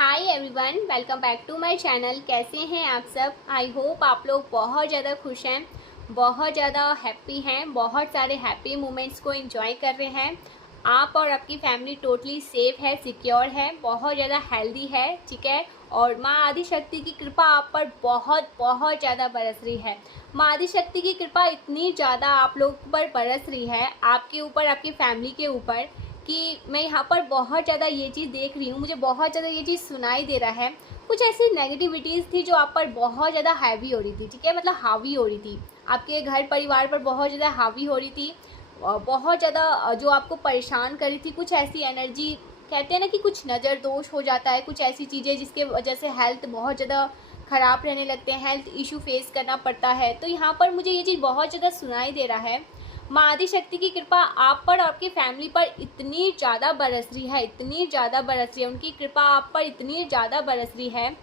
Hi everyone, welcome back to my channel. कैसे हैं आप सब? आई होप आप लोग बहुत ज़्यादा खुश हैं, बहुत ज़्यादा हैप्पी हैं, बहुत सारे हैप्पी मोमेंट्स को एंजॉय कर रहे हैं। आप और आपकी फैमिली टोटली सेफ है, सिक्योर है, बहुत ज़्यादा हेल्दी है, ठीक है। और माँ आदि शक्ति की कृपा आप पर बहुत बहुत ज़्यादा बरस रही है। माँ आदि शक्ति की कृपा इतनी ज़्यादा आप लोग पर बरस रही है, आपके ऊपर, आपकी फैमिली के ऊपर, कि मैं यहाँ पर बहुत ज़्यादा ये चीज़ देख रही हूँ, मुझे बहुत ज़्यादा ये चीज़ सुनाई दे रहा है। कुछ ऐसी नेगेटिविटीज़ थी जो आप पर बहुत ज़्यादा हैवी हो रही थी, ठीक है, मतलब हावी हो रही थी, आपके घर परिवार पर बहुत ज़्यादा हावी हो रही थी, बहुत ज़्यादा जो आपको परेशान कर रही थी। कुछ ऐसी एनर्जी, कहते हैं ना कि कुछ नज़र दोष हो जाता है, कुछ ऐसी चीज़ें जिसके वजह से हेल्थ बहुत ज़्यादा ख़राब रहने लगते हैं, हेल्थ इशू फेस करना पड़ता है। तो यहाँ पर मुझे ये चीज़ बहुत ज़्यादा सुनाई दे रहा है। माँ आदि शक्ति की कृपा आप पर और आपकी फैमिली पर इतनी ज़्यादा बरस रही है, इतनी ज़्यादा बरस रही है, उनकी कृपा आप पर इतनी ज़्यादा बरस रही है,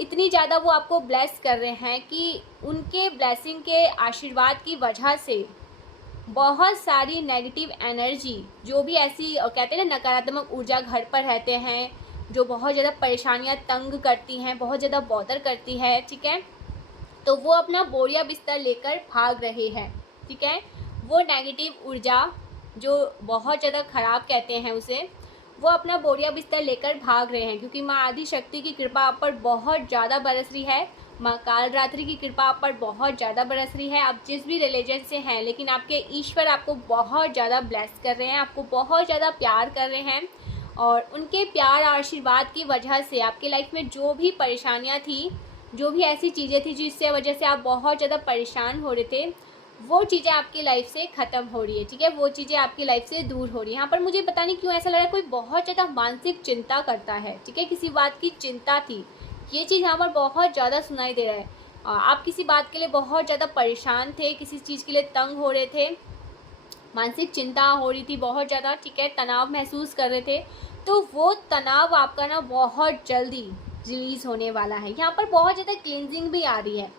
इतनी ज़्यादा वो आपको ब्लेस कर रहे हैं कि उनके ब्लेसिंग के आशीर्वाद की वजह से बहुत सारी नेगेटिव एनर्जी, जो भी ऐसी कहते हैं ना नकारात्मक ऊर्जा घर पर रहते हैं, जो बहुत ज़्यादा परेशानियां तंग करती हैं, बहुत ज़्यादा बॉदर करती है, ठीक है, तो वो अपना बोरिया बिस्तर लेकर भाग रहे हैं, ठीक है। वो नेगेटिव ऊर्जा जो बहुत ज़्यादा ख़राब कहते हैं उसे, वो अपना बोरिया बिस्तर लेकर भाग रहे हैं, क्योंकि माँ आदि शक्ति की कृपा आप पर बहुत ज़्यादा बरस रही है। माँ काल रात्रि की कृपा आप पर बहुत ज़्यादा बरस रही है। आप जिस भी रिलीजन से हैं, लेकिन आपके ईश्वर आपको बहुत ज़्यादा ब्लेस कर रहे हैं, आपको बहुत ज़्यादा प्यार कर रहे हैं। और उनके प्यार और आशीर्वाद की वजह से आपके लाइफ में जो भी परेशानियाँ थी, जो भी ऐसी चीज़ें थी जिससे वजह से आप बहुत ज़्यादा परेशान हो रहे थे, वो चीज़ें आपकी लाइफ से ख़त्म हो रही है, ठीक है, वो चीज़ें आपकी लाइफ से दूर हो रही है। यहाँ पर मुझे पता नहीं क्यों ऐसा लग रहा है कोई बहुत ज़्यादा मानसिक चिंता करता है, ठीक है, किसी बात की चिंता थी, ये चीज़ यहाँ पर बहुत ज़्यादा सुनाई दे रहा है। आप किसी बात के लिए बहुत ज़्यादा परेशान थे, किसी चीज़ के लिए तंग हो रहे थे, मानसिक चिंता हो रही थी बहुत ज़्यादा, ठीक है, तनाव महसूस कर रहे थे, तो वो तनाव आपका ना बहुत जल्दी रिलीज़ होने वाला है। यहाँ पर बहुत ज़्यादा क्लींजिंग भी आ रही है,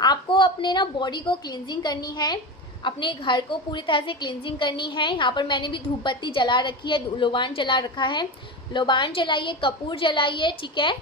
आपको अपने ना बॉडी को क्लींजिंग करनी है, अपने घर को पूरी तरह से क्लींजिंग करनी है। यहाँ पर मैंने भी धूप बत्ती जला रखी है, लोबान जला रखा है, लोबान जलाइए, कपूर जलाइए, ठीक है,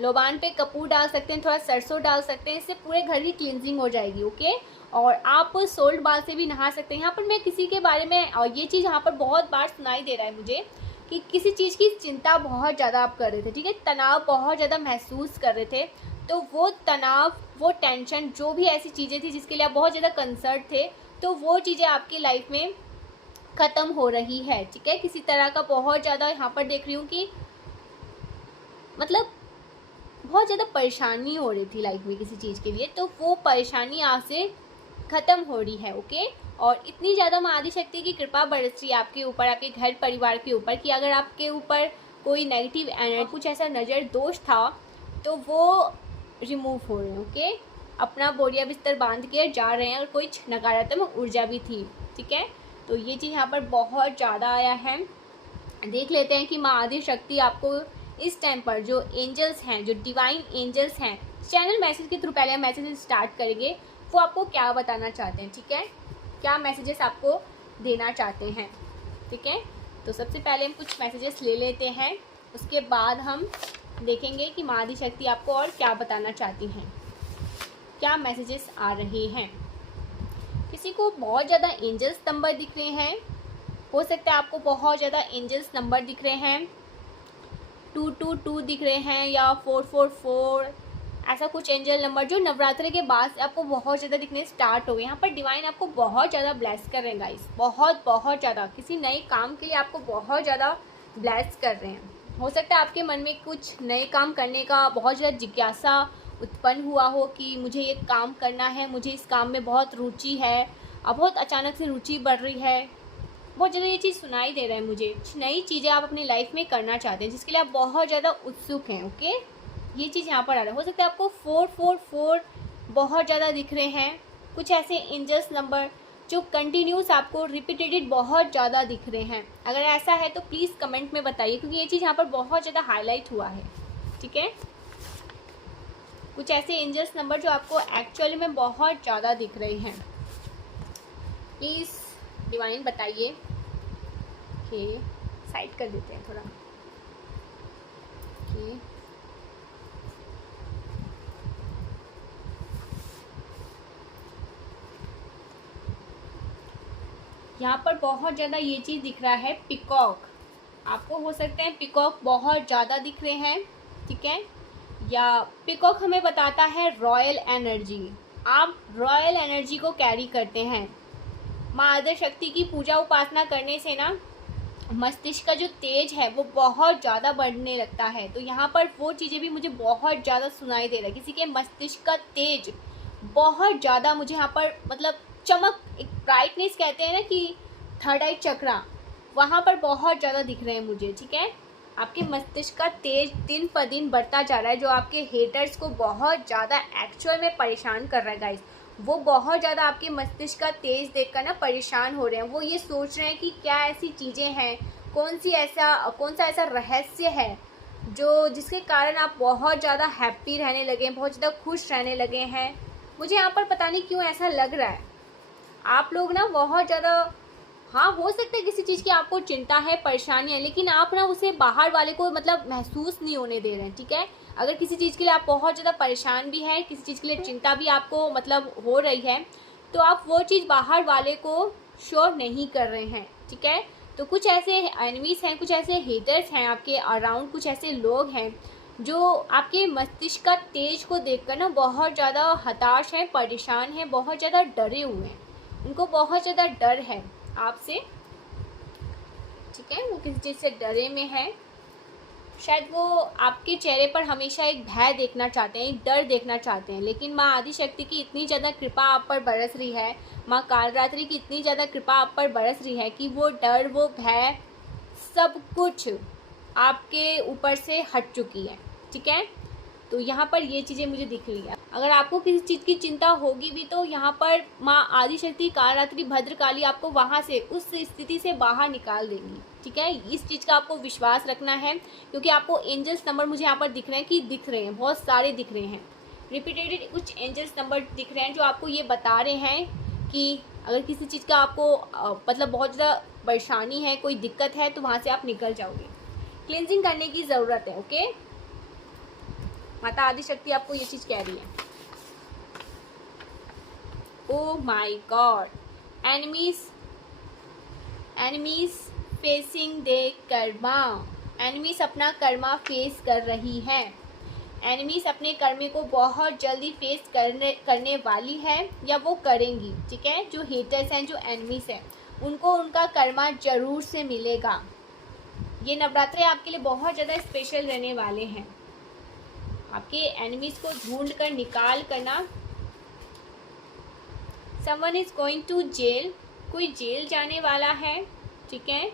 लोबान पे कपूर डाल सकते हैं, थोड़ा सरसों डाल सकते हैं, इससे पूरे घर की क्लींजिंग हो जाएगी, ओके। और आप सोल्ट बाल से भी नहा सकते हैं। यहाँ पर मैं किसी के बारे में, और ये चीज़ यहाँ पर बहुत बार सुनाई दे रहा है मुझे, कि किसी चीज़ की चिंता बहुत ज़्यादा आप कर रहे थे, ठीक है, तनाव बहुत ज़्यादा महसूस कर रहे थे, तो वो तनाव, वो टेंशन, जो भी ऐसी चीज़ें थी जिसके लिए आप बहुत ज़्यादा कंसर्न थे, तो वो चीज़ें आपकी लाइफ में ख़त्म हो रही है, ठीक है। किसी तरह का बहुत ज़्यादा यहाँ पर देख रही हूँ कि मतलब बहुत ज़्यादा परेशानी हो रही थी लाइफ में किसी चीज़ के लिए, तो वो परेशानी आपसे ख़त्म हो रही है, ओके। और इतनी ज़्यादा माँ आदि शक्ति की कृपा बरस रही है आपके ऊपर, आपके घर परिवार के ऊपर, कि अगर आपके ऊपर कोई नेगेटिव एनर्जी, कुछ ऐसा नज़र दोष था, तो वो रिमूव हो रहे हैं, ओके। अपना बोरिया बिस्तर बांध के जा रहे हैं, और कुछ नकारात्मक ऊर्जा भी थी, ठीक है। तो ये चीज़ यहाँ पर बहुत ज़्यादा आया है। देख लेते हैं कि माँ आदि शक्ति आपको इस टाइम पर, जो एंजल्स हैं, जो डिवाइन एंजल्स हैं, चैनल मैसेज के थ्रू पहले हम मैसेज स्टार्ट करेंगे, वो आपको क्या बताना चाहते हैं, ठीक है, क्या मैसेजेस आपको देना चाहते हैं, ठीक है। तो सबसे पहले हम कुछ मैसेजेस ले लेते हैं, उसके बाद हम देखेंगे कि माँ आदि शक्ति आपको और क्या बताना चाहती हैं, क्या मैसेजेस आ रहे हैं। किसी को बहुत ज़्यादा एंजल्स नंबर दिख रहे हैं, हो सकता है आपको बहुत ज़्यादा एंजल्स नंबर दिख रहे हैं, 222 दिख रहे हैं, या 444, ऐसा कुछ एंजल नंबर जो नवरात्रि के बाद से आपको बहुत ज़्यादा दिखने स्टार्ट हो गए। यहाँ पर डिवाइन आपको बहुत ज़्यादा ब्लेस कर रहे हैं गाइस, बहुत बहुत ज़्यादा, किसी नए काम के लिए आपको बहुत ज़्यादा ब्लेस कर रहे हैं। हो सकता है आपके मन में कुछ नए काम करने का बहुत ज़्यादा जिज्ञासा उत्पन्न हुआ हो कि मुझे ये काम करना है, मुझे इस काम में बहुत रुचि है, अब बहुत अचानक से रुचि बढ़ रही है, बहुत ज़्यादा ये चीज़ सुनाई दे रहा है मुझे, नई चीज़ें आप अपनी लाइफ में करना चाहते हैं, जिसके लिए आप बहुत ज़्यादा उत्सुक हैं, ओके। ये चीज़ यहाँ पर आ रहा है। हो सकता है आपको 444 बहुत ज़्यादा दिख रहे हैं, कुछ ऐसे एंजल्स नंबर जो कंटिन्यूस आपको रिपीटेड बहुत ज़्यादा दिख रहे हैं। अगर ऐसा है तो प्लीज़ कमेंट में बताइए, क्योंकि ये चीज़ यहाँ पर बहुत ज़्यादा हाईलाइट हुआ है, ठीक है। कुछ ऐसे एंजल्स नंबर जो आपको एक्चुअली में बहुत ज़्यादा दिख रहे हैं, प्लीज़ डिवाइन बताइए। ओके, साइड कर देते हैं थोड़ा, यहाँ पर बहुत ज़्यादा ये चीज़ दिख रहा है, पिकॉक। आपको हो सकता है पिकॉक बहुत ज़्यादा दिख रहे हैं, ठीक है। या पिकॉक हमें बताता है रॉयल एनर्जी। आप रॉयल एनर्जी को कैरी करते हैं। माँ आद्य शक्ति की पूजा उपासना करने से ना मस्तिष्क का जो तेज है वो बहुत ज़्यादा बढ़ने लगता है। तो यहाँ पर वो चीज़ें भी मुझे बहुत ज़्यादा सुनाई दे रहा है। किसी के मस्तिष्क का तेज बहुत ज़्यादा मुझे यहाँ पर मतलब चमक, एक ब्राइटनेस कहते हैं ना कि थर्ड आई चक्रा, वहाँ पर बहुत ज़्यादा दिख रहे हैं मुझे, ठीक है। आपके मस्तिष्क का तेज दिन पर दिन बढ़ता जा रहा है, जो आपके हेटर्स को बहुत ज़्यादा एक्चुअल में परेशान कर रहा है गाइस। वो बहुत ज़्यादा आपके मस्तिष्क का तेज देखकर ना परेशान हो रहे हैं। वो ये सोच रहे हैं कि क्या ऐसी चीज़ें हैं, कौन सा ऐसा रहस्य है जो जिसके कारण आप बहुत ज़्यादा हैप्पी रहने लगे हैं, बहुत ज़्यादा खुश रहने लगे हैं। मुझे यहाँ पर पता नहीं क्यों ऐसा लग रहा है। आप लोग ना बहुत ज़्यादा, हाँ हो सकता है किसी चीज़ की आपको चिंता है, परेशानी है, लेकिन आप ना उसे बाहर वाले को मतलब महसूस नहीं होने दे रहे हैं, ठीक है। अगर किसी चीज़ के लिए आप बहुत ज़्यादा परेशान भी हैं, किसी चीज़ के लिए चिंता भी आपको मतलब हो रही है, तो आप वो चीज़ बाहर वाले को शो नहीं कर रहे हैं, ठीक है। तो कुछ ऐसे एनिमीज़ हैं, कुछ ऐसे हेटर्स हैं आपके अराउंड, कुछ ऐसे लोग हैं जो आपके मस्तिष्क का तेज को देखकर ना बहुत ज़्यादा हताश हैं, परेशान हैं, बहुत ज़्यादा डरे हुए हैं। उनको बहुत ज़्यादा डर है आपसे, ठीक है। वो किसी चीज़ से डरे में है। शायद वो आपके चेहरे पर हमेशा एक भय देखना चाहते हैं, एक डर देखना चाहते हैं। लेकिन माँ आदिशक्ति की इतनी ज़्यादा कृपा आप पर बरस रही है, माँ कालरात्रि की इतनी ज़्यादा कृपा आप पर बरस रही है कि वो डर, वो भय, सब कुछ आपके ऊपर से हट चुकी है, ठीक है। तो यहाँ पर ये चीज़ें मुझे दिख रही है। अगर आपको किसी चीज़ की चिंता होगी भी तो यहाँ पर माँ आदिशक्ति कालरात्रि भद्रकाली आपको वहाँ से, उस स्थिति से बाहर निकाल देंगी, ठीक है। इस चीज़ का आपको विश्वास रखना है, क्योंकि आपको एंजल्स नंबर मुझे यहाँ पर दिख रहे हैं, बहुत सारे दिख रहे हैं। रिपीटेड कुछ एंजल्स नंबर दिख रहे हैं जो आपको ये बता रहे हैं कि अगर किसी चीज़ का आपको मतलब बहुत ज़्यादा परेशानी है, कोई दिक्कत है, तो वहाँ से आप निकल जाओगे। क्लिनजिंग करने की ज़रूरत है, ओके। माता आदिशक्ति आपको ये चीज़ कह रही है। ओ my God, enemies facing they Karma. Enemies अपना कर्मा फेस कर रही है। एनिमीज अपने कर्मे को बहुत जल्दी फेस करने वाली है, या वो करेंगी, ठीक है। जो हेटर्स हैं, जो एनिमीज हैं, उनको उनका कर्मा जरूर से मिलेगा। ये नवरात्रे आपके लिए बहुत ज़्यादा स्पेशल रहने वाले हैं। आपके एनिमीज को ढूंढ कर निकाल करना। Someone is going to jail, कोई जेल जाने वाला है, ठीक है।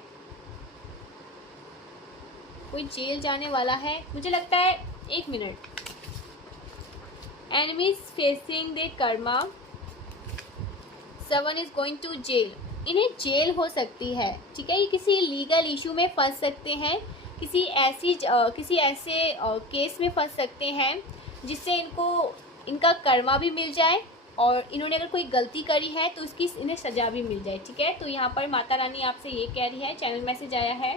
कोई जेल जाने वाला है, मुझे लगता है। एक मिनट। Enemies facing the karma, someone is going to jail. इन्हें जेल हो सकती है, ठीक है। ये किसी लीगल इशू में फंस सकते हैं, किसी ऐसे केस में फंस सकते हैं जिससे इनका कर्मा भी मिल जाए, और इन्होंने अगर कोई गलती करी है तो इसकी इन्हें सज़ा भी मिल जाए, ठीक है। तो यहाँ पर माता रानी आपसे ये कह रही है, चैनल मैसेज आया है,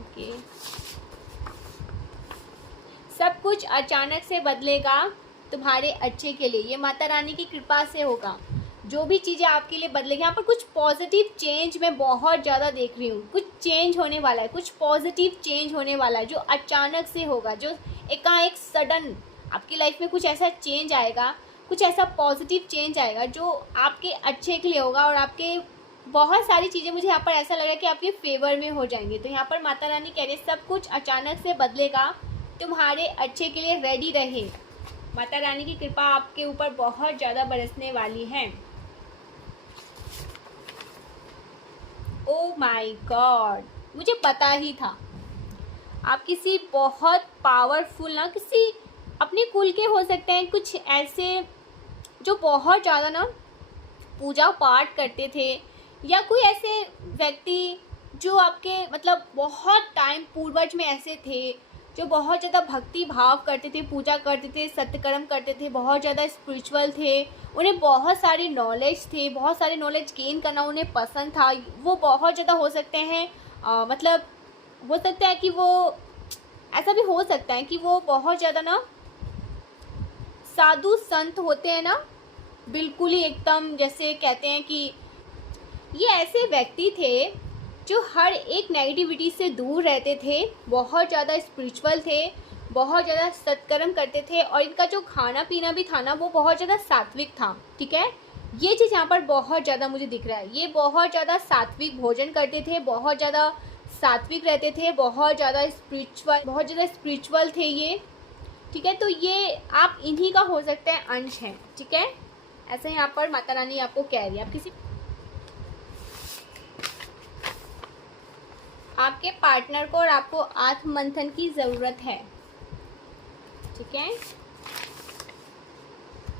ओके। सब कुछ अचानक से बदलेगा तुम्हारे अच्छे के लिए, ये माता रानी की कृपा से होगा। जो भी चीज़ें आपके लिए बदलेगी, यहाँ पर कुछ पॉजिटिव चेंज मैं बहुत ज़्यादा देख रही हूँ। कुछ चेंज होने वाला है, कुछ पॉजिटिव चेंज होने वाला है जो अचानक से होगा, जो एकाएक सडन आपकी लाइफ में कुछ ऐसा चेंज आएगा, कुछ ऐसा पॉजिटिव चेंज आएगा जो आपके अच्छे के लिए होगा। और आपके बहुत सारी चीज़ें, मुझे यहाँ पर ऐसा लग रहा है कि आपके फेवर में हो जाएंगे। तो यहाँ पर माता रानी कह रही है सब कुछ अचानक से बदलेगा, तुम्हारे अच्छे के लिए रेडी रहे। माता रानी की कृपा आपके ऊपर बहुत ज़्यादा बरसने वाली है। ओह माय गॉड, मुझे पता ही था। आप किसी बहुत पावरफुल ना, किसी अपने कुल के हो सकते हैं, कुछ ऐसे जो बहुत ज़्यादा ना पूजा पाठ करते थे, या कोई ऐसे व्यक्ति जो आपके मतलब बहुत टाइम पूर्वज में ऐसे थे जो बहुत ज़्यादा भक्ति भाव करते थे, पूजा करते थे, सत्यकर्म करते थे, बहुत ज़्यादा स्पिरिचुअल थे, उन्हें बहुत सारी नॉलेज थे, बहुत सारी नॉलेज गेन करना उन्हें पसंद था। वो बहुत ज़्यादा हो सकते हैं मतलब हो सकता है कि वो ऐसा भी हो सकता है कि वो बहुत ज़्यादा ना साधु संत होते हैं ना, बिल्कुल ही एकदम जैसे कहते हैं कि ये ऐसे व्यक्ति थे जो हर एक नेगेटिविटी से दूर रहते थे, बहुत ज़्यादा स्पिरिचुअल थे, बहुत ज़्यादा सत्कर्म करते थे, और इनका जो खाना पीना भी था ना वो बहुत ज़्यादा सात्विक था। ठीक है, ये चीज़ यहाँ पर बहुत ज़्यादा मुझे दिख रहा है। ये बहुत ज़्यादा सात्विक भोजन करते थे, बहुत ज़्यादा सात्विक रहते थे, बहुत ज़्यादा स्पिरिचुअल थे ये। ठीक है, तो ये आप इन्हीं का हो सकता है अंश है। ठीक है, ऐसे यहाँ पर माता रानी आपको कह रही है। आप किसी आपके पार्टनर को और आपको आत्म मंथन की ज़रूरत है। ठीक है,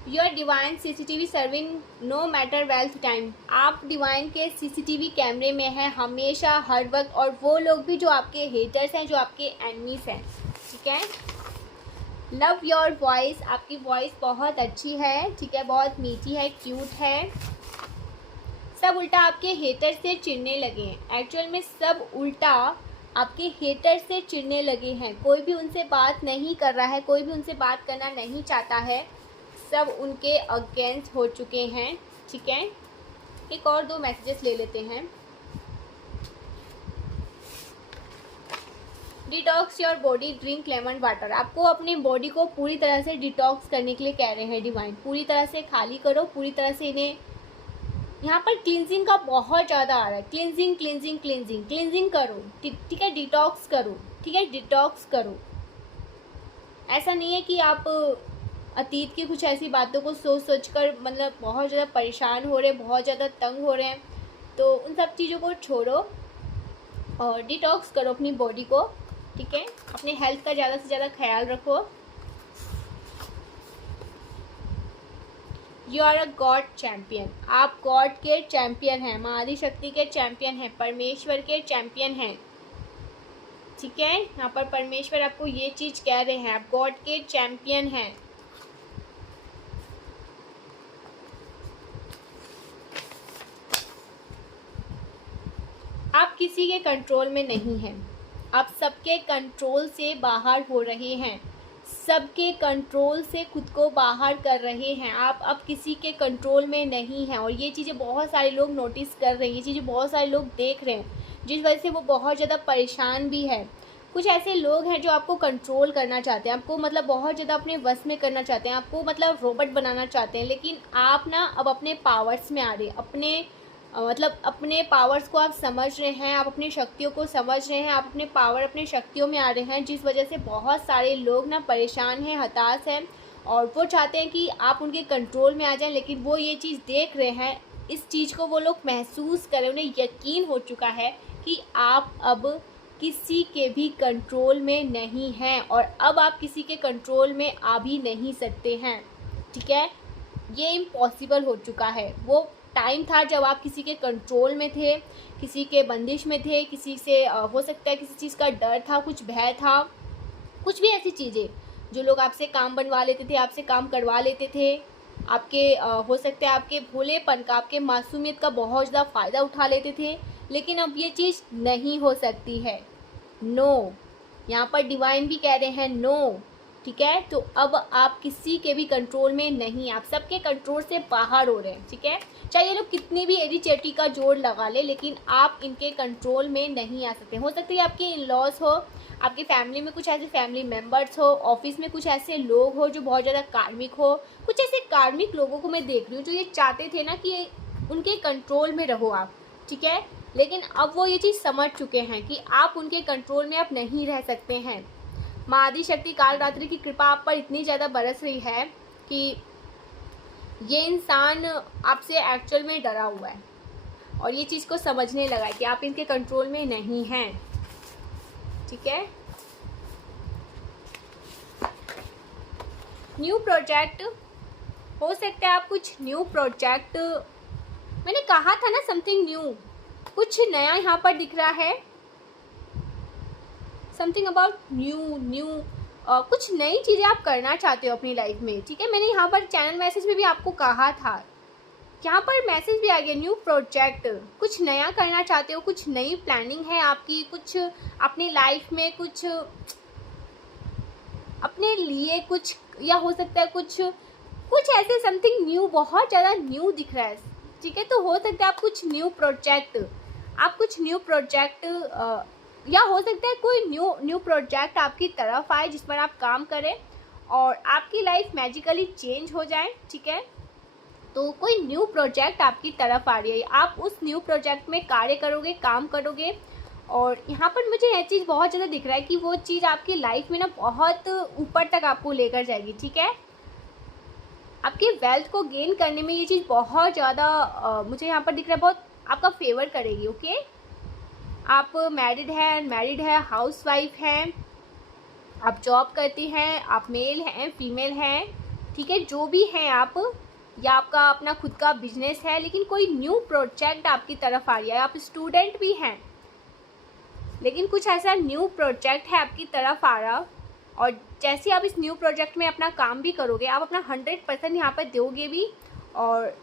your divine CCTV serving no matter wealth time. आप डिवाइन के सीसीटीवी कैमरे में हैं हमेशा, हर वक्त, और वो लोग भी जो आपके हेटर्स हैं, जो आपके एनिमीज हैं। ठीक है, लव योर वॉइस। आपकी वॉइस बहुत अच्छी है। ठीक है, बहुत मीठी है, क्यूट है। सब उल्टा आपके हेटर से चिढ़ने लगे हैं। एक्चुअल में सब उल्टा आपके हेटर से चिढ़ने लगे हैं। कोई भी उनसे बात नहीं कर रहा है, कोई भी उनसे बात करना नहीं चाहता है, सब उनके अगेंस्ट हो चुके हैं। ठीक है, एक और 2 मैसेजेस ले लेते हैं। Detox your body, drink lemon water. आपको अपनी बॉडी को पूरी तरह से डिटॉक्स करने के लिए कह रहे हैं डिवाइन। पूरी तरह से खाली करो, पूरी तरह से इन्हें, यहाँ पर क्लिनजिंग का बहुत ज़्यादा आ रहा है। क्लिनजिंग क्लिनजिंग क्लिनजिंग क्लिनजिंग करो। ठीक है, डिटॉक्स करो। ठीक है, डिटॉक्स करो। ऐसा नहीं है कि आप अतीत की कुछ ऐसी बातों को सोच कर मतलब बहुत ज़्यादा परेशान हो रहे हैं, बहुत ज़्यादा तंग हो रहे हैं, तो उन सब चीज़ों को छोड़ो और डिटॉक्स करो अपनी बॉडी को। ठीक है, अपने हेल्थ का ज़्यादा से ज़्यादा ख्याल रखो। You are a god champion. आप गॉड के चैम्पियन हैं, माँ आदिशक्ति के चैम्पियन हैं, परमेश्वर के चैम्पियन हैं। ठीक है, यहाँ पर परमेश्वर आपको ये चीज़ कह रहे हैं, आप गॉड के चैम्पियन हैं। आप किसी के कंट्रोल में नहीं हैं, आप सबके कंट्रोल से बाहर हो रहे हैं, सबके कंट्रोल से खुद को बाहर कर रहे हैं। आप अब किसी के कंट्रोल में नहीं हैं, और ये चीज़ें बहुत सारे लोग नोटिस कर रहे हैं, ये चीज़ें बहुत सारे लोग देख रहे हैं, जिस वजह से वो बहुत ज़्यादा परेशान भी है। कुछ ऐसे लोग हैं जो आपको कंट्रोल करना चाहते हैं, आपको मतलब बहुत ज़्यादा अपने वश में करना चाहते हैं, आपको मतलब रोबोट बनाना चाहते हैं, लेकिन आप ना अब अपने पावर्स में आ रहे हैं, अपने मतलब अपने पावर्स को आप समझ रहे हैं, आप अपनी शक्तियों को समझ रहे हैं, आप अपने पावर, अपने शक्तियों में आ रहे हैं, जिस वजह से बहुत सारे लोग ना परेशान हैं, हताश हैं, और वो चाहते हैं कि आप उनके कंट्रोल में आ जाएं, लेकिन वो ये चीज़ देख रहे हैं, इस चीज़ को वो लोग महसूस करें, उन्हें यकीन हो चुका है कि आप अब किसी के भी कंट्रोल में नहीं हैं, और अब आप किसी के कंट्रोल में आ भी नहीं सकते हैं। ठीक है, ये इम्पॉसिबल हो चुका है। वो टाइम था जब आप किसी के कंट्रोल में थे, किसी के बंदिश में थे, किसी से हो सकता है किसी चीज़ का डर था, कुछ भय था, कुछ भी ऐसी चीज़ें जो लोग आपसे काम बनवा लेते थे, आपसे काम करवा लेते थे, आपके हो सकता है आपके भोलेपन का, आपके मासूमियत का बहुत ज़्यादा फ़ायदा उठा लेते थे, लेकिन अब ये चीज़ नहीं हो सकती है। नो, यहाँ पर डिवाइन भी कह रहे हैं नो। ठीक है, तो अब आप किसी के भी कंट्रोल में नहीं, आप सबके कंट्रोल से बाहर हो रहे हैं। ठीक है, चाहे ये लोग कितनी भी एडी चेटी का जोड़ लगा ले, लेकिन आप इनके कंट्रोल में नहीं आ सकते। हो सकता है आपके इन लॉज हो, आपकी फैमिली में कुछ ऐसे फैमिली मेम्बर्स हो, ऑफिस में कुछ ऐसे लोग हो जो बहुत ज़्यादा कार्मिक हो। कुछ ऐसे कार्मिक लोगों को मैं देख रही हूँ जो ये चाहते थे ना कि उनके कंट्रोल में रहो आप। ठीक है, लेकिन अब वो ये चीज़ समझ चुके हैं कि आप उनके कंट्रोल में आप नहीं रह सकते हैं। माँ आदिशक्ति कालरात्रि की कृपा आप पर इतनी ज़्यादा बरस रही है कि ये इंसान आपसे एक्चुअल में डरा हुआ है, और ये चीज़ को समझने लगा है कि आप इनके कंट्रोल में नहीं हैं। ठीक है, न्यू प्रोजेक्ट हो सकता है, आप कुछ न्यू प्रोजेक्ट, मैंने कहा था ना समथिंग न्यू, कुछ नया यहाँ पर दिख रहा है, समथिंग अबाउट न्यू कुछ नई चीज़ें आप करना चाहते हो अपनी लाइफ में। ठीक है, मैंने यहाँ पर चैनल मैसेज में भी आपको कहा था, यहाँ पर मैसेज भी आ गया, न्यू प्रोजेक्ट, कुछ नया करना चाहते हो, कुछ नई प्लानिंग है आपकी, कुछ अपनी लाइफ में कुछ अपने लिए कुछ, या हो सकता है कुछ ऐसे समथिंग न्यू, बहुत ज़्यादा न्यू दिख रहा है। ठीक है। तो हो सकता है आप कुछ न्यू प्रोजेक्ट या हो सकता है कोई न्यू प्रोजेक्ट आपकी तरफ आए जिस पर आप काम करें और आपकी लाइफ मैजिकली चेंज हो जाए, ठीक है। तो कोई न्यू प्रोजेक्ट आपकी तरफ आ रही है, आप उस न्यू प्रोजेक्ट में कार्य करोगे, काम करोगे। और यहाँ पर मुझे यह चीज़ बहुत ज़्यादा दिख रहा है कि वो चीज़ आपकी लाइफ में ना बहुत ऊपर तक आपको लेकर जाएगी, ठीक है। आपके वेल्थ को गेन करने में ये चीज़ बहुत ज़्यादा मुझे यहाँ पर दिख रहा है, बहुत आपका फेवर करेगी, ओके। आप मैरिड है, अनमैरिड है, हाउसवाइफ हैं, आप जॉब करती हैं, आप मेल हैं, फीमेल हैं, ठीक है, जो भी हैं आप, या आपका अपना खुद का बिजनेस है, लेकिन कोई न्यू प्रोजेक्ट आपकी तरफ आ रहा है। आप स्टूडेंट भी हैं लेकिन कुछ ऐसा न्यू प्रोजेक्ट है आपकी तरफ आ रहा, और जैसे आप इस न्यू प्रोजेक्ट में अपना काम भी करोगे, आप अपना 100% यहाँ पर दोगे भी, और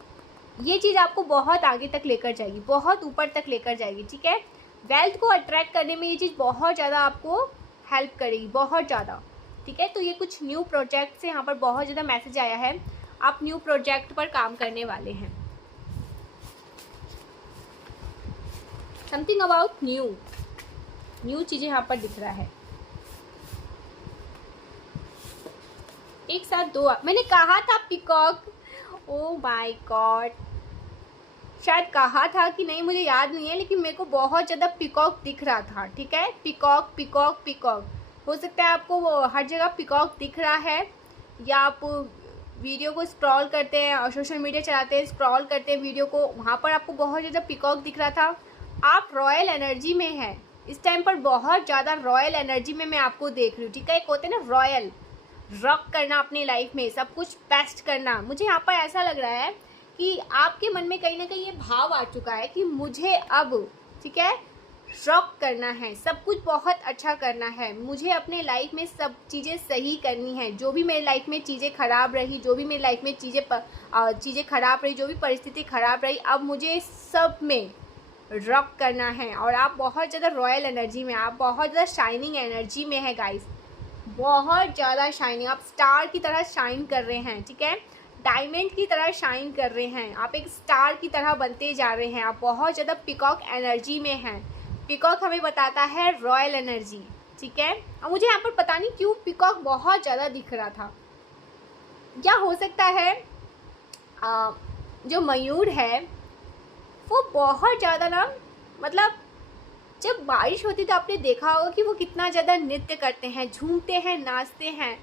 ये चीज़ आपको बहुत आगे तक लेकर जाएगी, बहुत ऊपर तक लेकर जाएगी, ठीक है। वेल्थ को अट्रैक्ट करने में ये चीज़ बहुत ज़्यादा आपको हेल्प करेगी, बहुत ज़्यादा, ठीक है। तो ये कुछ न्यू प्रोजेक्ट से यहाँ पर बहुत ज़्यादा मैसेज आया है, आप न्यू प्रोजेक्ट पर काम करने वाले हैं। समथिंग अबाउट न्यू चीज़ें यहाँ पर दिख रहा है। एक साथ दो, मैंने कहा था पिकॉक, ओ माय गॉड, शायद कहा था कि नहीं मुझे याद नहीं है, लेकिन मेरे को बहुत ज़्यादा पिकॉक दिख रहा था, ठीक है। पिकॉक पिकॉक पिकॉक, हो सकता है आपको वो हर जगह पिकॉक दिख रहा है, या आप वीडियो को स्क्रॉल करते हैं और सोशल मीडिया चलाते हैं, स्क्रॉल करते हैं वीडियो को, वहाँ पर आपको बहुत ज़्यादा पिकॉक दिख रहा था। आप रॉयल एनर्जी में हैं इस टाइम पर, बहुत ज़्यादा रॉयल एनर्जी में मैं आपको देख रही हूँ, ठीक है। एक होते हैं ना रॉयल, रॉक करना अपनी लाइफ में, सब कुछ बेस्ट करना। मुझे यहाँ पर ऐसा लग रहा है कि आपके मन में कहीं ना कहीं ये भाव आ चुका है कि मुझे अब, ठीक है, रॉक करना है, सब कुछ बहुत अच्छा करना है, मुझे अपने लाइफ में सब चीज़ें सही करनी है। जो भी मेरी लाइफ में चीज़ें खराब रही, जो भी मेरी लाइफ में चीज़ें खराब रही, जो भी परिस्थिति खराब रही, अब मुझे सब में रॉक करना है। और आप बहुत ज़्यादा रॉयल एनर्जी में, आप बहुत ज़्यादा शाइनिंग एनर्जी में है गाइस, बहुत ज़्यादा शाइनिंग, आप स्टार की तरह शाइन कर रहे हैं, ठीक है, डायमंड की तरह शाइन कर रहे हैं, आप एक स्टार की तरह बनते जा रहे हैं। आप बहुत ज़्यादा पिकॉक एनर्जी में हैं। पिकॉक हमें बताता है रॉयल एनर्जी, ठीक है। और मुझे यहाँ पर पता नहीं क्यों पिकॉक बहुत ज़्यादा दिख रहा था। क्या हो सकता है जो मयूर है वो बहुत ज़्यादा ना, मतलब जब बारिश होती तो आपने देखा होगा कि वो कितना ज़्यादा नृत्य करते हैं, झूमते हैं, नाचते हैं।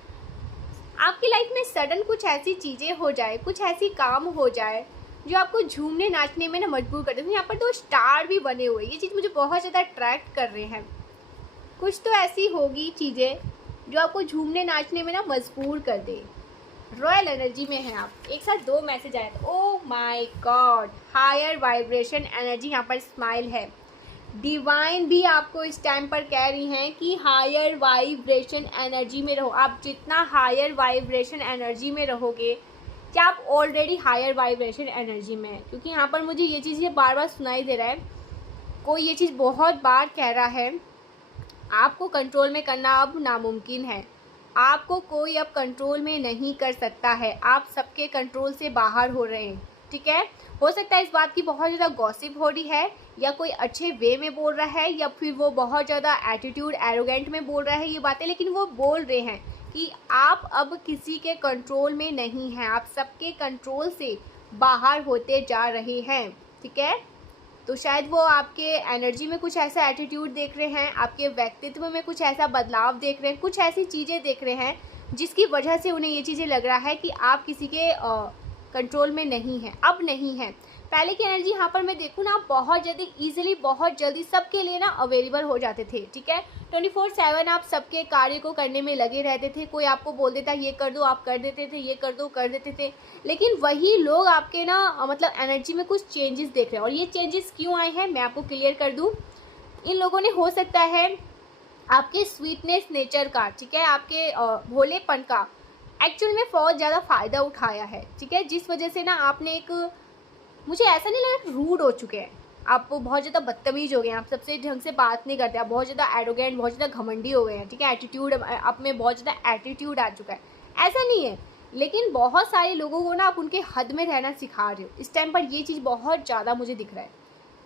आपकी लाइफ में सडन कुछ ऐसी चीज़ें हो जाए, कुछ ऐसी काम हो जाए जो आपको झूमने नाचने में ना मजबूर कर दे। तो यहाँ पर 2 स्टार भी बने हुए, ये चीज़ मुझे बहुत ज़्यादा अट्रैक्ट कर रहे हैं। कुछ तो ऐसी होगी चीज़ें जो आपको झूमने नाचने में ना मजबूर कर दे। रॉयल एनर्जी में हैं आप। एक साथ 2 मैसेज आए थे, oh my god, higher vibration energy, यहाँ पर स्माइल है। डिवाइन भी आपको इस टाइम पर कह रही हैं कि हायर वाइब्रेशन एनर्जी में रहो। आप जितना हायर वाइब्रेशन एनर्जी में रहोगे, क्या आप ऑलरेडी हायर वाइब्रेशन एनर्जी में है, क्योंकि यहाँ पर मुझे ये चीज़ बार बार सुनाई दे रहा है, कोई ये चीज़ बहुत बार कह रहा है, आपको कंट्रोल में करना अब नामुमकिन है, आपको कोई अब कंट्रोल में नहीं कर सकता है, आप सबके कंट्रोल से बाहर हो रहे हैं, ठीक है। हो सकता है इस बात की बहुत ज़्यादा गॉसिप हो रही है, या कोई अच्छे वे में बोल रहा है, या फिर वो बहुत ज़्यादा एटीट्यूड एरोगेंट में बोल रहा है ये बातें, लेकिन वो बोल रहे हैं कि आप अब किसी के कंट्रोल में नहीं हैं, आप सबके कंट्रोल से बाहर होते जा रहे हैं, ठीक है। तो शायद वो आपके एनर्जी में कुछ ऐसा एटीट्यूड देख रहे हैं, आपके व्यक्तित्व में कुछ ऐसा बदलाव देख रहे हैं, कुछ ऐसी चीज़ें देख रहे हैं जिसकी वजह से उन्हें ये चीज़ें लग रहा है कि आप किसी के कंट्रोल में नहीं है, अब नहीं है। पहले की एनर्जी यहाँ पर मैं देखूँ ना, आप बहुत जल्दी ईजिली, बहुत जल्दी सबके लिए ना अवेलेबल हो जाते थे, ठीक है। 24/7 आप सबके कार्य को करने में लगे रहते थे। कोई आपको बोल देता ये कर दो, आप कर देते थे, ये कर दो, कर देते थे। लेकिन वही लोग आपके ना मतलब एनर्जी में कुछ चेंजेस देख रहे हैं। और ये चेंजेस क्यों आए हैं मैं आपको क्लियर कर दूँ। इन लोगों ने हो सकता है आपके स्वीटनेस नेचर का, ठीक है, आपके भोलेपन का एक्चुअल में बहुत ज़्यादा फ़ायदा उठाया है, ठीक है। जिस वजह से ना आपने एक, मुझे ऐसा नहीं लगा रूड हो चुके हैं, आप बहुत ज़्यादा बदतमीज़ हो गए हैं, आप सबसे ढंग से बात नहीं करते, आप बहुत ज़्यादा एरोगेंट, बहुत ज़्यादा घमंडी हो गए हैं, ठीक है। एटीट्यूड, आप में बहुत ज़्यादा एटीट्यूड आ चुका है। ऐसा नहीं है, लेकिन बहुत सारे लोगों को ना आप उनके हद में रहना सिखा रहे हो। इस टाइम पर ये चीज़ बहुत ज़्यादा मुझे दिख रहा है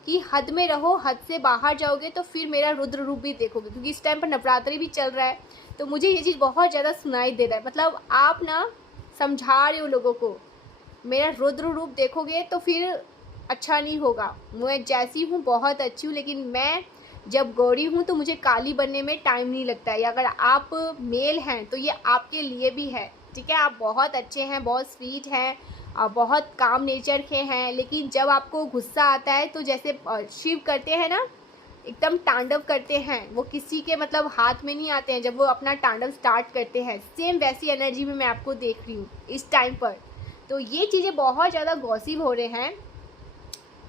कि हद में रहो, हद से बाहर जाओगे तो फिर मेरा रुद्र रूप भी देखोगे, क्योंकि इस टाइम पर नवरात्रि भी चल रहा है। तो मुझे ये चीज़ बहुत ज़्यादा सुनाई दे रहा है, मतलब आप ना समझा रहे हो लोगों को, मेरा रुद्र रूप देखोगे तो फिर अच्छा नहीं होगा। मैं जैसी हूँ बहुत अच्छी हूँ, लेकिन मैं जब गौरी हूँ तो मुझे काली बनने में टाइम नहीं लगता है। अगर आप मेल हैं तो ये आपके लिए भी है, ठीक है। आप बहुत अच्छे हैं, बहुत स्वीट हैं, बहुत काम नेचर के हैं, लेकिन जब आपको गुस्सा आता है तो जैसे शिव करते हैं ना, एकदम तांडव करते हैं, वो किसी के मतलब हाथ में नहीं आते हैं जब वो अपना तांडव स्टार्ट करते हैं, सेम वैसी एनर्जी में मैं आपको देख रही हूँ इस टाइम पर। तो ये चीज़ें बहुत ज़्यादा गॉसिप हो रहे हैं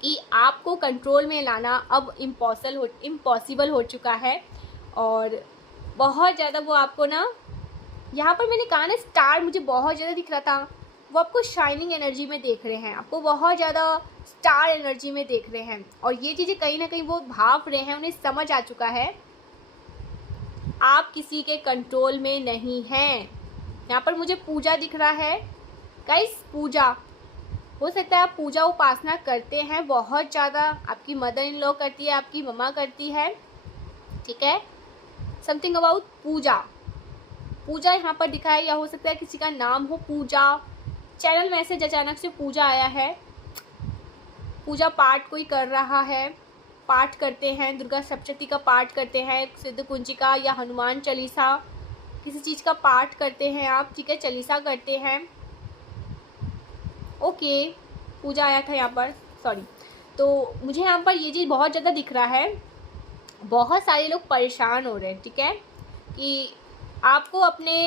कि आपको कंट्रोल में लाना अब इम्पॉसिबल हो चुका है। और बहुत ज़्यादा वो आपको ना, यहाँ पर मैंने कहा ना स्टार मुझे बहुत ज़्यादा दिख रहा था, वो आपको शाइनिंग एनर्जी में देख रहे हैं, आपको बहुत ज़्यादा स्टार एनर्जी में देख रहे हैं। और ये चीज़ें कहीं ना कहीं वो भाप रहे हैं, उन्हें समझ आ चुका है आप किसी के कंट्रोल में नहीं हैं। यहाँ पर मुझे पूजा दिख रहा है गाइस, पूजा हो सकता है आप पूजा उपासना करते हैं बहुत ज़्यादा, आपकी मदर इन लॉ करती है, आपकी मम्मा करती है, ठीक है। समथिंग अबाउट पूजा, पूजा यहाँ पर दिखा है, या हो सकता है किसी का नाम हो पूजा। चैनल मैसेज अचानक से पूजा आया है, पूजा पाठ कोई कर रहा है, पाठ करते हैं, दुर्गा सप्तशती का पाठ करते हैं, सिद्ध कुंजिका या हनुमान चालीसा, किसी चीज़ का पाठ करते हैं आप, ठीक है, चालीसा करते हैं, ओके। पूजा आया था यहाँ पर, सॉरी। तो मुझे यहाँ पर ये चीज़ बहुत ज़्यादा दिख रहा है, बहुत सारे लोग परेशान हो रहे हैं, ठीक है, कि आपको अपने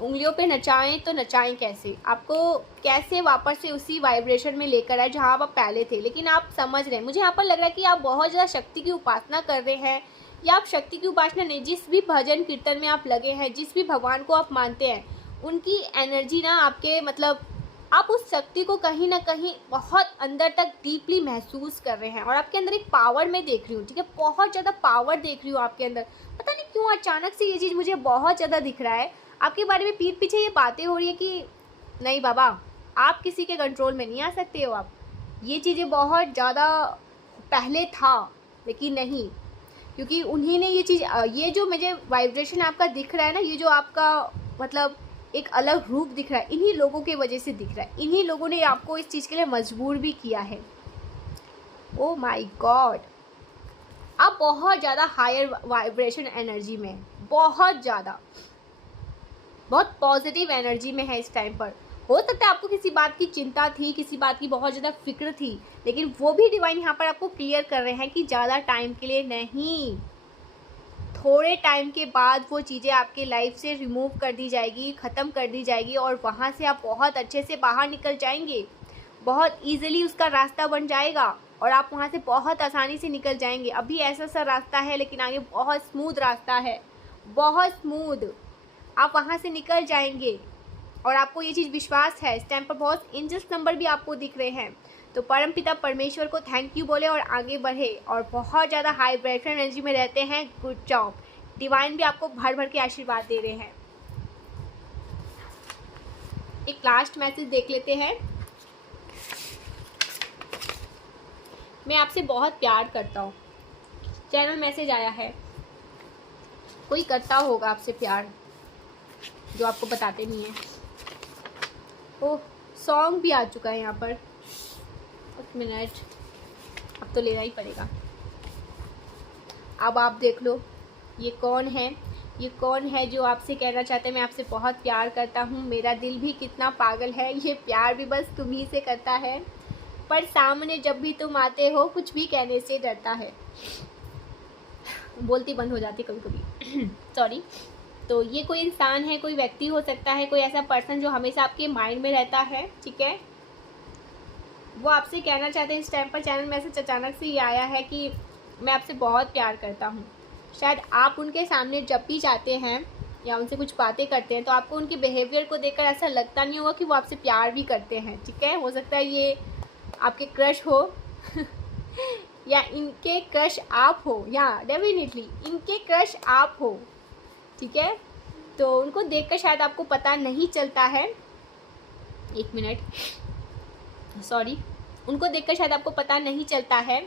उंगलियों पे नचाएं तो नचाएं कैसे, आपको कैसे वापस से उसी वाइब्रेशन में लेकर आए जहाँ आप पहले थे। लेकिन आप समझ रहे हैं, मुझे यहाँ पर लग रहा है कि आप बहुत ज़्यादा शक्ति की उपासना कर रहे हैं, या आप शक्ति की उपासना नहीं, जिस भी भजन कीर्तन में आप लगे हैं, जिस भी भगवान को आप मानते हैं, उनकी एनर्जी ना आपके मतलब आप उस शक्ति को कहीं ना कहीं बहुत अंदर तक डीपली महसूस कर रहे हैं। और आपके अंदर एक पावर मैं देख रही हूँ, ठीक है, बहुत ज़्यादा पावर देख रही हूँ आपके अंदर। पता नहीं क्यों अचानक से ये चीज़ मुझे बहुत ज़्यादा दिख रहा है, आपके बारे में पीठ पीछे ये बातें हो रही है कि नहीं बाबा, आप किसी के कंट्रोल में नहीं आ सकते हो आप। ये चीज़ें बहुत ज़्यादा पहले था, लेकिन नहीं, क्योंकि उन्हीं ने ये चीज़, ये जो मुझे वाइब्रेशन आपका दिख रहा है ना, ये जो आपका मतलब एक अलग रूप दिख रहा है, इन्हीं लोगों की वजह से दिख रहा है, इन्हीं लोगों ने आपको इस चीज़ के लिए मजबूर भी किया है। ओ माय गॉड, आप बहुत ज़्यादा हायर वाइब्रेशन एनर्जी में, बहुत ज़्यादा, बहुत पॉजिटिव एनर्जी में है इस टाइम पर। हो सकता है आपको किसी बात की चिंता थी, किसी बात की बहुत ज़्यादा फिक्र थी, लेकिन वो भी डिवाइन यहाँ पर आपको क्लियर कर रहे हैं कि ज़्यादा टाइम के लिए नहीं, थोड़े टाइम के बाद वो चीज़ें आपके लाइफ से रिमूव कर दी जाएगी, ख़त्म कर दी जाएगी, और वहाँ से आप बहुत अच्छे से बाहर निकल जाएंगे, बहुत ईजिली उसका रास्ता बन जाएगा और आप वहाँ से बहुत आसानी से निकल जाएंगे। अभी ऐसा सा रास्ता है, लेकिन आगे बहुत स्मूथ रास्ता है, बहुत स्मूथ, आप वहाँ से निकल जाएंगे। और आपको ये चीज़ विश्वास है, इस टाइम पर बहुत एंजल्स नंबर भी आपको दिख रहे हैं। तो परमपिता परमेश्वर को थैंक यू बोले और आगे बढ़े, और बहुत ज़्यादा हाई वाइब्रेशन एनर्जी में रहते हैं, गुड जॉब। डिवाइन भी आपको भर भर के आशीर्वाद दे रहे हैं। एक लास्ट मैसेज देख लेते हैं। मैं आपसे बहुत प्यार करता हूँ, चैनल मैसेज आया है, कोई करता होगा आपसे प्यार जो आपको बताते नहीं है। ओह, सॉन्ग भी आ चुका है यहाँ पर, एक मिनट, अब तो लेना ही पड़ेगा। अब आप देख लो ये कौन है, ये कौन है जो आपसे कहना चाहते हैं मैं आपसे बहुत प्यार करता हूँ, मेरा दिल भी कितना पागल है, ये प्यार भी बस तुम ही से करता है, पर सामने जब भी तुम आते हो कुछ भी कहने से डरता है। बोलती बंद हो जाती कभी कभी सॉरी। तो ये कोई इंसान है, कोई व्यक्ति हो सकता है, कोई ऐसा पर्सन जो हमेशा आपके माइंड में रहता है, ठीक है। वो आपसे कहना चाहते हैं, इस टाइम पर चैनल मैसेज अचानक से ये आया है कि मैं आपसे बहुत प्यार करता हूँ। शायद आप उनके सामने जब भी जाते हैं या उनसे कुछ बातें करते हैं तो आपको उनके बिहेवियर को देखकर ऐसा लगता नहीं होगा कि वो आपसे प्यार भी करते हैं, ठीक है। हो सकता है ये आपके क्रश हो या इनके क्रश आप हो, या डेफिनेटली इनके क्रश आप हो, ठीक है। तो उनको देखकर शायद आपको पता नहीं चलता है, एक मिनट, सॉरी, उनको देखकर शायद आपको पता नहीं चलता है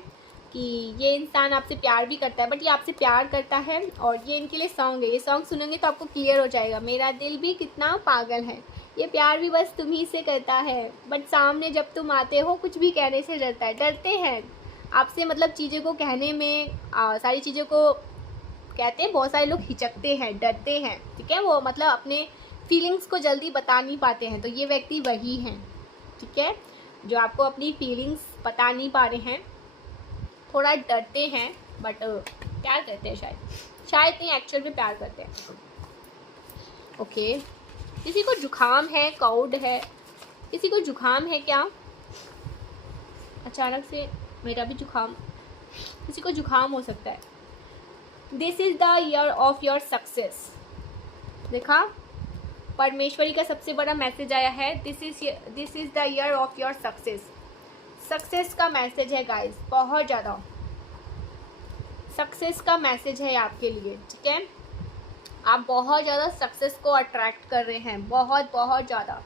कि ये इंसान आपसे प्यार भी करता है, बट ये आपसे प्यार करता है। और ये इनके लिए सॉन्ग है, ये सॉन्ग सुनेंगे तो आपको क्लियर हो जाएगा। मेरा दिल भी कितना पागल है, ये प्यार भी बस तुम ही से करता है, बट सामने जब तुम आते हो कुछ भी कहने से डरता है। डरते हैं आपसे, मतलब चीज़ों को कहने में, सारी चीज़ों को कहते हैं, बहुत सारे लोग हिचकते हैं, डरते हैं, ठीक है, वो मतलब अपने फीलिंग्स को जल्दी बता नहीं पाते हैं। तो ये व्यक्ति वही हैं, ठीक है, जो आपको अपनी फीलिंग्स बता नहीं पा रहे हैं, थोड़ा डरते हैं, बट प्यार करते हैं, शायद नहीं, एक्चुअल में प्यार करते हैं। ओके, किसी को जुकाम है, काउड है, किसी को जुकाम है क्या? अचानक से मेरा भी जुकाम, किसी को जुकाम हो सकता है। This is the year of your success. देखा, परमेश्वरी का सबसे बड़ा मैसेज आया है, this is the year of your success. Success का मैसेज है गाइस, बहुत ज़्यादा सक्सेस का मैसेज है आपके लिए, ठीक है। आप बहुत ज़्यादा सक्सेस को अट्रैक्ट कर रहे हैं, बहुत बहुत ज़्यादा।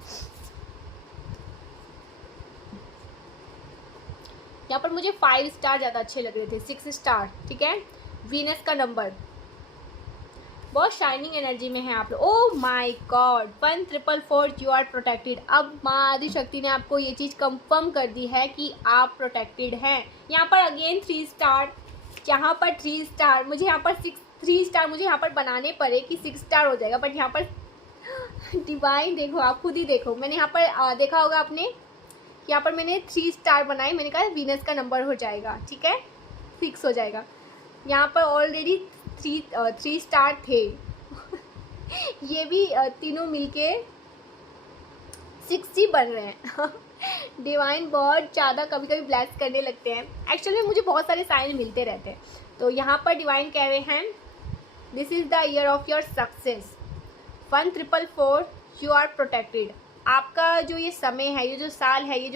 यहाँ पर मुझे 5 स्टार ज़्यादा अच्छे लग रहे थे, 6 स्टार, ठीक है। वीनस का नंबर, बहुत शाइनिंग एनर्जी में है आप लोग। Oh my god, 144 you are protected. अब माँ आदि शक्ति ने आपको ये चीज़ कंफर्म कर दी है कि आप प्रोटेक्टेड हैं। यहाँ पर अगेन 3 स्टार, यहाँ पर 3 स्टार, मुझे यहाँ पर 3 स्टार मुझे यहाँ पर बनाने पड़े कि 6 स्टार हो जाएगा, बट यहाँ पर डिवाइन देखो, आप खुद ही देखो, मैंने यहाँ पर देखा होगा आपने, यहाँ पर मैंने 3 स्टार बनाए, मैंने कहा वीनस का नंबर हो जाएगा, ठीक है, 6 हो जाएगा। यहाँ पर ऑलरेडी 3 स्टार थे ये भी तीनों मिलके 60 बन रहे हैं डिवाइन बहुत ज़्यादा कभी कभी ब्लेस करने लगते हैं। एक्चुअली मुझे बहुत सारे साइन मिलते रहते हैं। तो यहाँ पर डिवाइन कह रहे हैं, this is the year of your success, 144 you are protected. आपका जो ये समय है, ये जो साल है, ये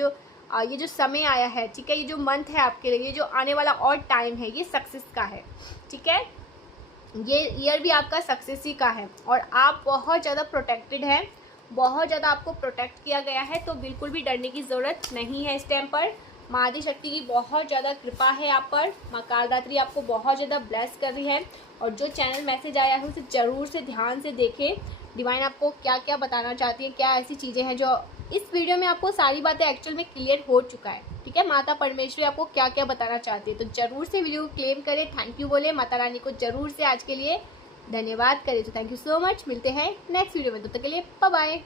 जो समय आया है, ठीक है, ये जो मंथ है आपके लिए, ये जो आने वाला और टाइम है, ये सक्सेस का है, ठीक है। ये ईयर भी आपका सक्सेस ही का है और आप बहुत ज़्यादा प्रोटेक्टेड हैं, बहुत ज़्यादा आपको प्रोटेक्ट किया गया है। तो बिल्कुल भी डरने की ज़रूरत नहीं है इस टाइम पर। माँ आदि शक्ति की बहुत ज़्यादा कृपा है आप पर, माँ कालदात्री आपको बहुत ज़्यादा ब्लेस कर रही है। और जो चैनल मैसेज आया है उसे ज़रूर से ध्यान से देखें, डिवाइन आपको क्या क्या बताना चाहती है, क्या ऐसी चीज़ें हैं जो इस वीडियो में आपको सारी बातें एक्चुअल में क्लियर हो चुका है, ठीक है। माता परमेश्वरी आपको क्या क्या बताना चाहती है, तो ज़रूर से वीडियो को क्लेम करें, थैंक यू बोले, माता रानी को ज़रूर से आज के लिए धन्यवाद करें। तो थैंक यू सो मच, मिलते हैं नेक्स्ट वीडियो में, तब तक के लिए बाय बाय।